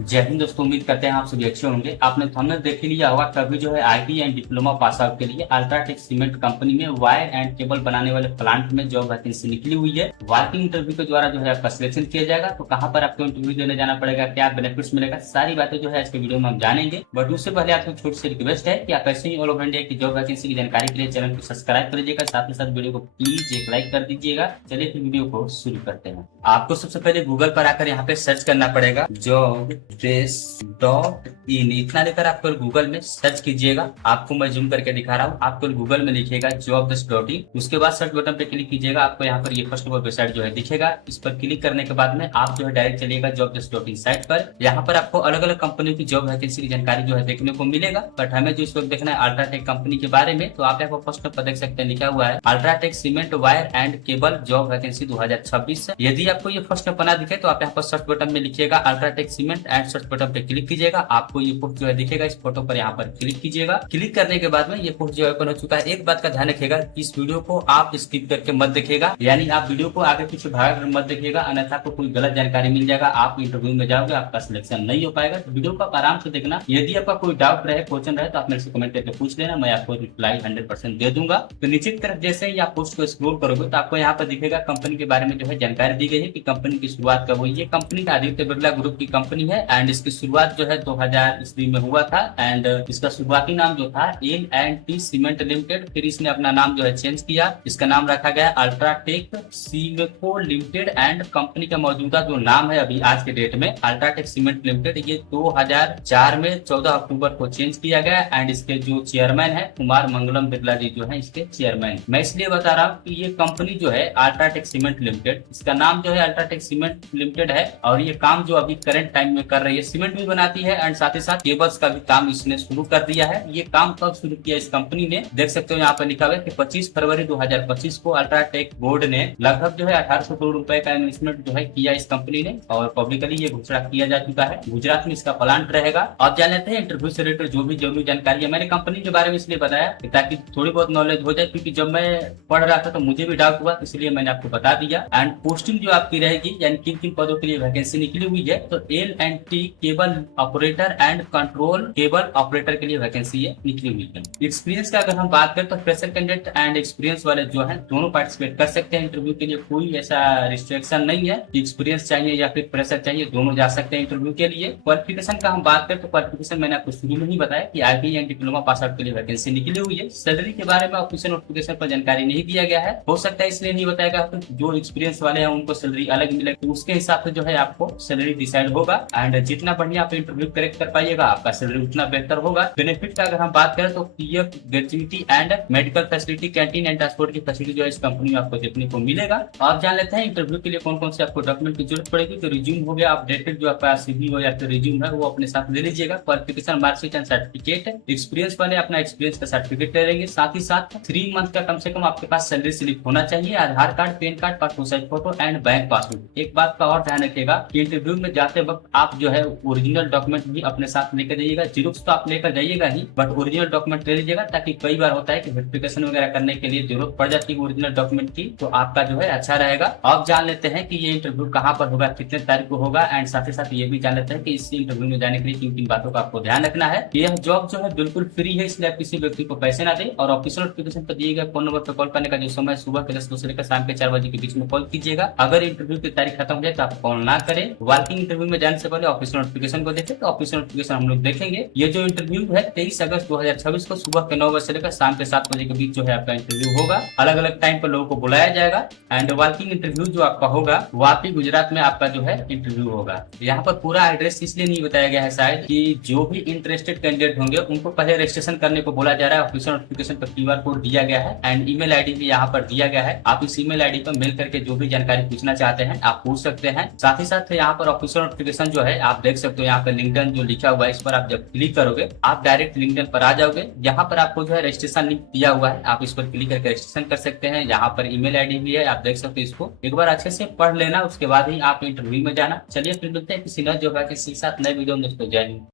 जय हिंद दोस्तों, उम्मीद करते हैं आप सभी अच्छे होंगे। आपने थंबनेल देख ही लिया होगा। कभी जो है IT and diploma pass out के लिए अल्ट्राटेक सीमेंट कंपनी में वायर एंड केबल बनाने वाले प्लांट में जॉब वैकेंसी निकली हुई है। वाकिंग इंटरव्यू के द्वारा जो है आपका सिलेक्शन किया जाएगा। तो कहाँ पर आपको इंटरव्यू देने जाना पड़ेगा, क्या बेनिफिट्स मिलेगा, सारी बातें जो है आज के वीडियो में हम जानेंगे। बट उससे पहले आपको छोटी सी रिक्वेस्ट है कि आप ऐसे ही ऑल ओवर इंडिया की जॉब वैकेंसी की जानकारी के लिए चैनल को सब्सक्राइब कर लीजिएगा, साथ ही साथ वीडियो को प्लीज एक लाइक कर दीजिएगा। चलिए फिर वीडियो को शुरू करते हैं। आपको सबसे पहले गूगल पर आकर यहाँ पे सर्च करना पड़ेगा जॉब .in, इतना लेकर आपको गूगल में सर्च कीजिएगा। आपको मैं जूम करके दिखा रहा हूँ। आपको गूगल में लिखिएगा jobs.in, उसके बाद सर्च बटन पे क्लिक कीजिएगा। आपको यहाँ पर ये फर्स्ट वेबसाइट जो है दिखेगा। इस पर क्लिक करने के बाद में आप जो है डायरेक्ट चलिएगा jobs.in साइट पर। यहाँ पर आपको अलग अलग कंपनियों की जॉब वैकेंसी की जानकारी जो है देखने को मिलेगा। बट हमें जो इस वक्त देखना है अल्ट्राटेक कंपनी के बारे में, तो आप यहाँ पर फर्स्ट पर देख सकते हैं लिखा हुआ है UltraTech cement wire and cable job vacancy 2026। यदि आपको ये फर्स्ट बना दिखे तो आप यहाँ पर सर्च बटन में लिखिएगा UltraTech cement and search button पे क्लिक कीजिएगा। आपको ये पोस्ट जो है दिखेगा। इस फोटो पर यहाँ पर क्लिक कीजिएगा। क्लिक करने के बाद में ये पोस्ट जो है ओपन हो चुका है। एक बात का ध्यान रखिएगा, इस वीडियो को आप स्किप करके मत देखिएगा, यानी आप वीडियो को आगे पीछे भाग मत देखिएगा, अन्यथा आपको कोई गलत जानकारी मिल जाएगा। आप इंटरव्यू में जाओगे, आपका सिलेक्शन नहीं हो पाएगा। तो वीडियो को आप आराम से देखना। यदि आपका कोई डाउट रहे, क्वेश्चन रहे, तो आप मेरे से कमेंट करके पूछ लेना, मैं आपको रिप्लाई 100% दे दूंगा। तो नीचे की तरफ जैसे ही आप पोस्ट को स्क्रॉल करोगे तो आपको यहाँ पर दिखेगा कंपनी के बारे में जो है जानकारी दी गई है कि कंपनी की शुरुआत कब हुई है। कंपनी आदित्य बिरला ग्रुप की कंपनी है एंड इसकी शुरुआत जो है 2000 ईस्वी में हुआ था। एंड इसका शुरुआती नाम जो था L&T सीमेंट लिमिटेड, फिर इसने अपना नाम जो है चेंज किया। इसका नाम रखा गया अल्ट्राटेक सीमेको लिमिटेड एंड कंपनी का मौजूदा जो नाम है अभी आज के डेट में अल्ट्राटेक सीमेंट लिमिटेड, ये 2004 में 14 अक्टूबर को चेंज किया गया। एंड इसके जो चेयरमैन है कुमार मंगलम बिरला जी जो है इसके चेयरमैन। मैं इसलिए बता रहा हूँ कि ये कंपनी जो है अल्ट्राटेक सीमेंट लिमिटेड, इसका नाम जो है अल्ट्राटेक सीमेंट लिमिटेड है और ये काम जो अभी करंट टाइम में कर रही है, सीमेंट भी बनाती है एंड साथ ही साथ केबल्स का भी काम इसने शुरू कर दिया है। ये काम कब शुरू किया इस कंपनी ने, देख सकते हो यहाँ पर लिखा हुआ है कि 25 फरवरी 2025 को अल्ट्राटेक बोर्ड ने लगभग जो है 1800 करोड़ रुपए का इन्वेस्टमेंट जो है किया इस कंपनी ने और पब्लिकली ये घोषणा किया जा चुका है। गुजरात में इसका प्लांट रहेगा। अब जान लेते हैं इंटरव्यू से रिलेटेड जो भी जरूरी जानकारी है। मैंने कंपनी के बारे में इसलिए बताया ताकि थोड़ी बहुत नॉलेज हो जाए, क्योंकि जब मैं पढ़ रहा था तो मुझे भी डाउट हुआ, इसलिए मैंने आपको बता दिया। एंड पोस्टिंग जो आपकी रहेगी, यानी किन किन पदों के लिए वैकेंसी निकली हुई है, तो L&T cable operator and control cable operator के लिए वैकेंसी है निकली हुई है। एक्सपीरियंस का अगर हम बात करें तो फ्रेशर कैंडिडेट एंड एक्सपीरियंस वाले जो है दोनों पार्टिसिपेट कर सकते हैं इंटरव्यू के लिए। कोई ऐसा रिस्ट्रिक्शन नहीं है कि एक्सपीरियंस चाहिए या फिर फ्रेशर चाहिए, दोनों जा सकते हैं इंटरव्यू के लिए। क्वालिफिकेशन का हम बात करें तो क्वालिफिकेशन मैंने आपको शुरू में ही बताया कि IT and diploma pass out के लिए वैकेंसी निकली हुई है। सैलरी के बारे में ऑफिशियल नोटिफिकेशन पर जानकारी नहीं दिया गया है, हो सकता है इसलिए नहीं बताएगा। तो जो एक्सपीरियंस वाले हैं उनको सैलरी अलग मिलेगी, तो उसके हिसाब से जो है आपको सैलरी डिसाइड होगा। एंड जितना बढ़िया आप इंटरव्यू करेक्ट कर पाइएगा आपका सैलरी उतना बेहतर होगा। बेनिफिट का अगर हम बात करें तो PF, gratuity and medical facility, canteen and transport की फैसिलिटी जो है इस कंपनी में आपको देखने को मिलेगा। आप जान लेते हैं इंटरव्यू के लिए कौन कौन से आपको डॉक्यूमेंट की जरूरत पड़ेगी। तो रिज्यूम हो गया, अपडेटेड जो आपका सीवी हो या फिर रिज्यूम है वो अपने साथ ले लीजिएगा। Qualification, marksheet and certificate, experience वाले अपना एक्सपीरियंस का सर्टिफिकेट ले लेंगे। साथ ही साथ 3 मंथ का कम से कम आपके पास सैलरी स्लिप होना चाहिए, Aadhaar card, PAN card, passport size photo and bank passbook. एक बात का और ध्यान रखिएगा कि इंटरव्यू में जाते वक्त आप जो है ओरिजिनल डॉक्यूमेंट भी अपने साथ लेकर जाइएगा। जीरोक्स तो आप लेकर जाइएगा ही, बट ओरिजिनल डॉक्यूमेंट ले लीजिएगा, ताकि कई बार होता है कि वेरिफिकेशन वगैरह करने के लिए जरूरत पड़ जाती है ओरिजिनल डॉक्यूमेंट की, तो आपका जो है अच्छा रहेगा। अब जान लेते हैं कि ये इंटरव्यू कहाँ पर होगा, कितने तारीख को होगा एंड साथ ही साथ ये भी जान लेते हैं कि इस इंटरव्यू में जाने के लिए किन किन बातों का आपको ध्यान रखना है। यह जॉब जो है बिल्कुल फ्री है, इसलिए आप किसी व्यक्ति को पैसे ना दें और ऑफिशियल नोटिफिकेशन पर दिए गए फोन नंबर पर कॉल करने का जो समय सुबह के 10 बजे से लेकर शाम के 4 बजे के बीच में कॉल कीजिएगा। अगर इंटरव्यू की तारीख खत्म हो जाए तो आप कॉल ना करें। वर्किंग इंटरव्यू में जाने से पहले ऑफिशियल नोटिफिकेशन को देखें, तो ऑफिशियल नोटिफिकेशन हम लोग देखेंगे। ये जो इंटरव्यू है 23 अगस्त 2026 को सुबह के 9 बजे से लेकर शाम के 7 बजे के बीच जो है आपका इंटरव्यू होगा। अलग अलग टाइम पर लोगों को बुलाया जाएगा एंड वर्किंग इंटरव्यू जो आपका होगा वापी गुजरात में आपका जो है इंटरव्यू होगा। यहाँ पर पूरा एड्रेस इसलिए नहीं बताया गया है शायद कि जो भी इंटरेस्टेड कैंडिडेट होंगे उनको पहले रजिस्ट्रेशन करने को बोला जा रहा है। ऑफिशियल नोटिफिकेशन पर QR कोड दिया गया है एंड ईमेल आईडी भी यहाँ पर दिया गया है। आप इस ईमेल आईडी पर मेल करके जो भी जानकारी पूछना चाहते हैं आप पूछ सकते हैं। साथ ही साथ यहाँ पर ऑफिशियल नोटिफिकेशन जो है आप देख सकते हो, यहाँ पर लिंक्डइन जो लिखा हुआ है इस पर आप जब क्लिक करोगे आप डायरेक्ट लिंक्डइन पर आ जाओगे। यहाँ पर आपको जो है रजिस्ट्रेशन लिंक दिया हुआ है, आप इस पर क्लिक करके रजिस्ट्रेशन कर सकते हैं। यहाँ पर ईमेल आईडी भी है, आप देख सकते हो। इसको एक बार अच्छे से पढ़ लेना, उसके बाद ही आप इंटरव्यू में जाना। चलिए फिर मिलते हैं किसी नए जॉब के साथ नए वीडियो में दोस्तों। जय हिंद।